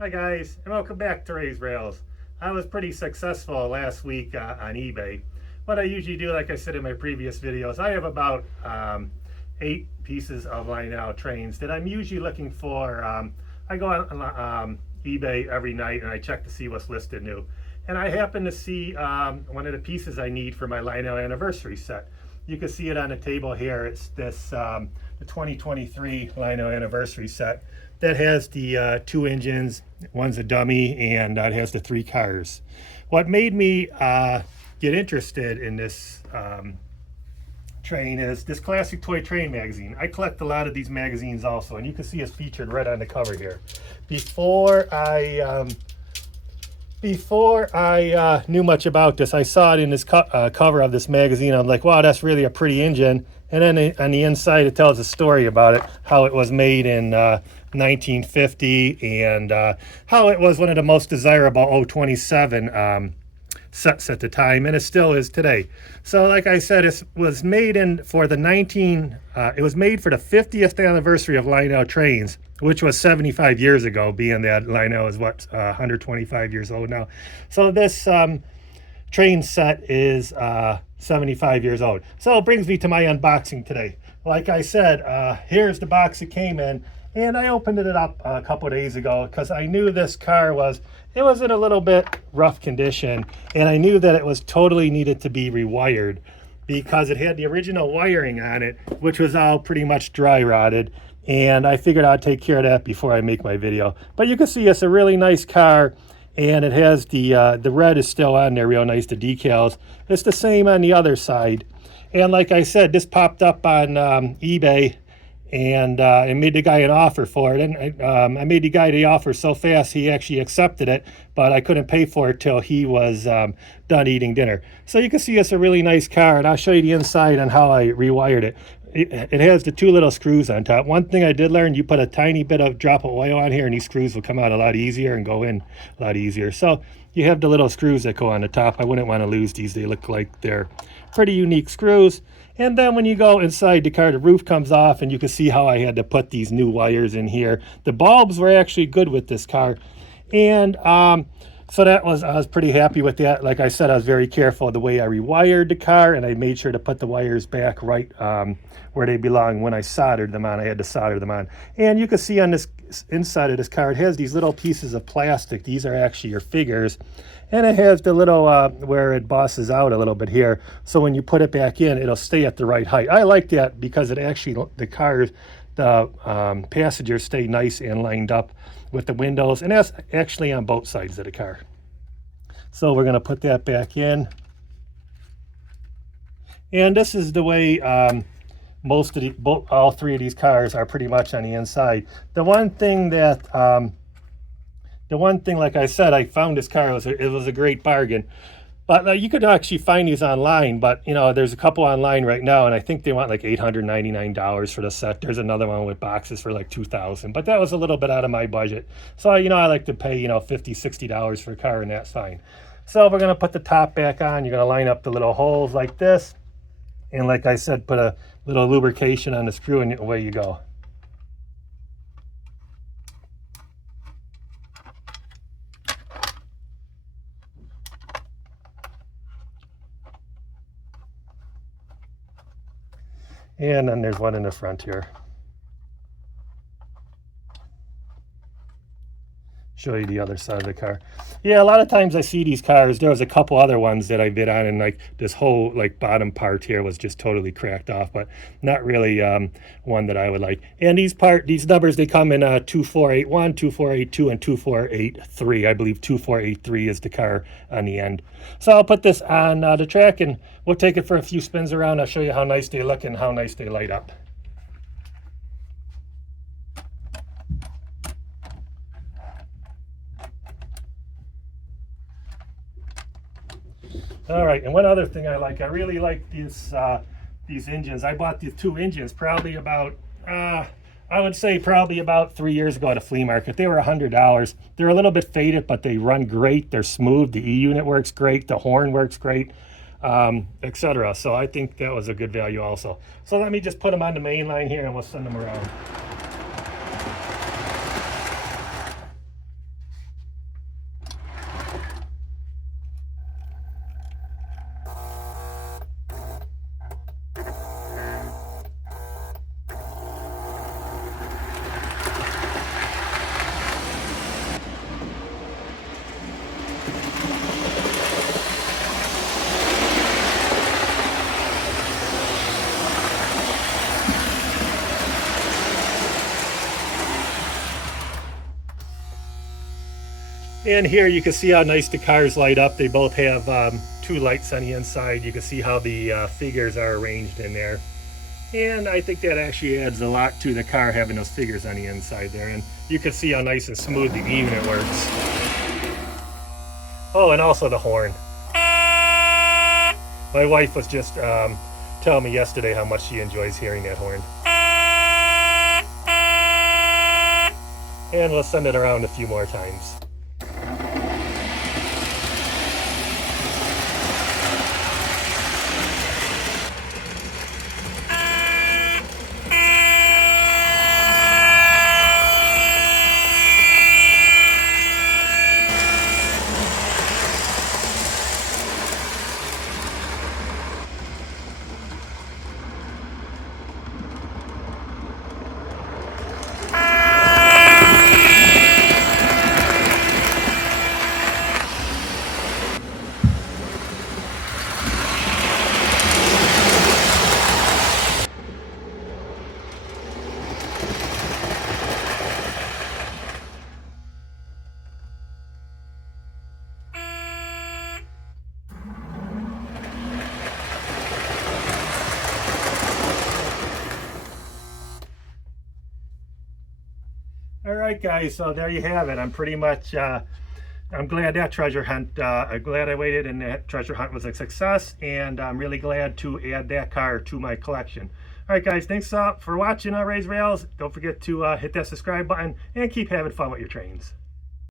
Hi guys, and welcome back to Raise Rails. I was pretty successful last week on eBay. What I usually do, like I said in my previous videos, I have about 8 pieces of Lionel Trains that I'm usually looking for. I go on eBay every night and I check to see what's listed new. And I happen to see one of the pieces I need for my Lionel anniversary set. You can see it on the table here. It's this the 2023 Lionel anniversary set that has the 2 engines. One's a dummy, and it has the 3 cars. What made me get interested in this train is this classic toy train magazine. I collect a lot of these magazines also, and you can see it's featured right on the cover here. Before I knew much about this, I saw it in this cover of this magazine. I'm like, wow, that's really a pretty engine. And then on the inside, it tells a story about it, how it was made in 1950, and how it was one of the most desirable 027 sets at the time, and it still is today. So like I said, it was made for the 50th anniversary of Lionel Trains, which was 75 years ago, being that Lionel is 125 years old now. So this train set is 75 years old. So it brings me to my unboxing today. Like I said, here's the box it came in, and I opened it up a couple days ago because I knew this car was in a little bit rough condition, and I knew that it was totally needed to be rewired because it had the original wiring on it, which was all pretty much dry rotted, and I figured I'd take care of that before I make my video. But you can see it's a really nice car, and it has the red is still on there, real nice, the decals. It's the same on the other side. And like I said, this popped up on eBay, and I made the guy an offer for it. And I made the guy the offer so fast he actually accepted it, but I couldn't pay for it till he was done eating dinner. So you can see it's a really nice car, and I'll show you the inside on how I rewired it. It has the 2 little screws on top. One thing I did learn, you put a tiny bit of drop of oil on here and these screws will come out a lot easier and go in a lot easier. So you have the little screws that go on the top. I wouldn't want to lose these. They look like they're pretty unique screws. And then when you go inside the car, the roof comes off, and you can see how I had to put these new wires in here. The bulbs were actually good with this car. And so I was pretty happy with that. Like I said, I was very careful the way I rewired the car, and I made sure to put the wires back right where they belong. When I soldered them on, I had to solder them on. And you can see on this inside of this car, it has these little pieces of plastic. These are actually your figures. And it has the little where it bosses out a little bit here. So when you put it back in, it'll stay at the right height. I like that because it actually, the passengers stay nice and lined up with the windows, and that's actually on both sides of the car. So we're going to put that back in, and this is the way all 3 of these cars are pretty much on the inside. The one thing, like I said, I found this car, it was a great bargain. But you could actually find these online, but there's a couple online right now, and I think they want like $899 for the set. There's another one with boxes for like $2,000, but that was a little bit out of my budget. So I like to pay $50, $60 for a car, and that's fine. So we're gonna put the top back on. You're gonna line up the little holes like this, and like I said, put a little lubrication on the screw, and away you go. And then there's one in the front here. Show you the other side of the car. Yeah, a lot of times I see these cars. There was a couple other ones that I bid on, and like this whole bottom part here was just totally cracked off, but not really one that I would like. And these numbers, they come in 2481, 2482, and 2483. I believe 2483 is the car on the end. So I'll put this on the track, and we'll take it for a few spins around. I'll show you how nice they look and how nice they light up. All right, and one other thing I really like these engines. I bought these 2 engines probably about, I would say probably about 3 years ago at a flea market. They were $100. They're a little bit faded, but they run great. They're smooth. The E-unit works great. The horn works great, etc. So I think that was a good value also. So let me just put them on the main line here, and we'll send them around. And here you can see how nice the cars light up. They both have 2 lights on the inside. You can see how the figures are arranged in there. And I think that actually adds a lot to the car, having those figures on the inside there. And you can see how nice and smooth the unit works. Oh, and also the horn. My wife was just telling me yesterday how much she enjoys hearing that horn. And let's send it around a few more times. All right, guys, so there you have it. I'm pretty much, I'm glad that treasure hunt, I'm glad I waited and that treasure hunt was a success, and I'm really glad to add that car to my collection. All right, guys, thanks for watching Raise Rails. Don't forget to hit that subscribe button and keep having fun with your trains.